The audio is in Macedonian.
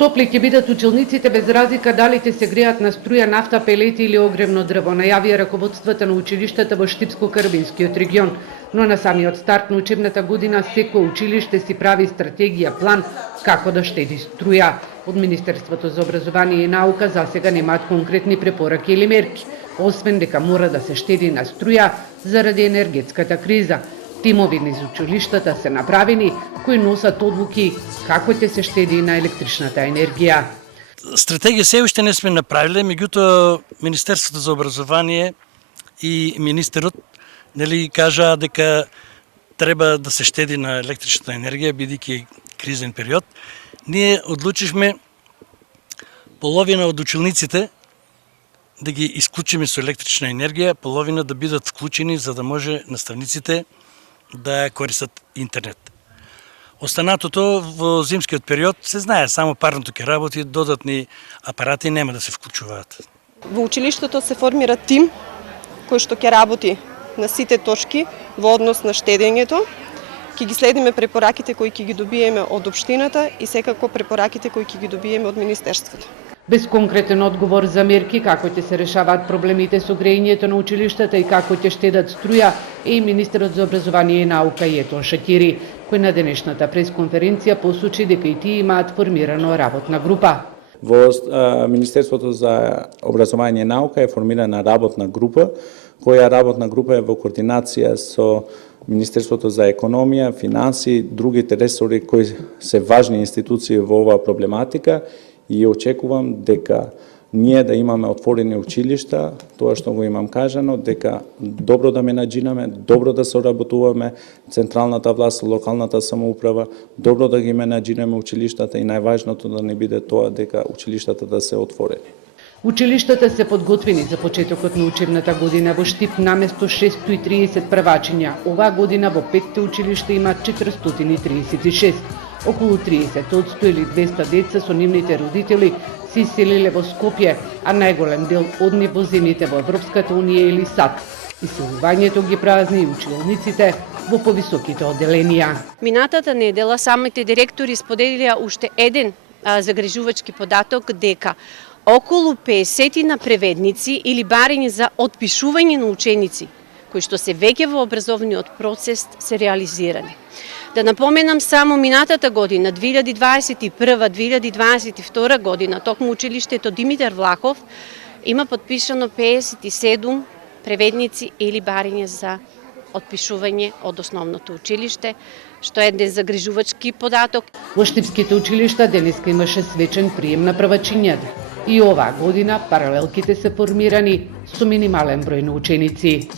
Топли ќе бидат училниците без разлика дали те се греат на струја, нафта, пелети или огревно дрво, најавија раководствата на училиштата во Штипско-Карбинскиот регион. Но на самиот старт на учебната година секој училиште си прави стратегија, план како да штеди струја. Од Министерството за образование и наука засега немаат конкретни препораки или мерки, освен дека мора да се штеди на струја заради енергетската криза. Тимови низ училиштата се направени, кои носат одлуки како ќе се штеди на електричната енергија. Стратегија се уште не сме направиле, меѓутоа Министерството за образование и министерот кажаа дека треба да се штеди на електричната енергија, бидејќи кризен период. Ние одлучивме половина од училниците да ги исклучиме со електрична енергија, половина да бидат вклучени за да може наставниците да користат интернет. Останатото во зимскиот период се знае, само парното ќе работи, додатни апарати нема да се вклучуваат. Во училиштето се формира тим кој што ќе работи на сите точки во однос на штедењето. Ќе ги следиме препораките кои ќе ги добиеме од општината и секако препораките кои ќе ги добиеме од Министерството. Без конкретен одговор за мерки како ќе се решаваат проблемите со грејењето на училиштата и како ќе штедат струја е и министерот за образование и наука Јето Шакири, кој на денешната пресконференција посочи дека и тие имаат формирано работна група. Во Министерството за образование и наука е формирана работна група, која работна група е во координација со Министерството за економија, финанси, другите ресори кои се важни институции во оваа проблематика и очекувам дека ние да имаме отворени училишта, тоа што го имам кажано, дека добро да менаџираме, добро да соработуваме, централната власт, локалната самоуправа, добро да ги менаџираме училиштата и најважното да не биде тоа дека училиштата да се отворени. Училиштата се подготвени за почетокот на учебната година. Во Штип наместо 630 првачиња, оваа година во 5 училишта има 436. Околу 30% или 200 деца со нивните родители се иселиле во Скопје, а најголем дел од нив во земјите во Европската унија или САД. Иселувањето ги празни и училниците во повисоките одделенија. Минатата недела самите директори споделија уште еден загрижувачки податок дека околу 50 на преведници или барања за отпишување на ученици, кои што се веќе во образовниот процес се реализирани. Да напоменам само минатата година, 2021-2022 година, токму училиштето Димитар Влахов има подпишано 57 преведници или барања за отпишување од основното училиште, што е еден загрижувачки податок. Во штипските училишта денеска имаше свечен прием на првачињата. И оваа година паралелките се формирани со минимален број на ученици.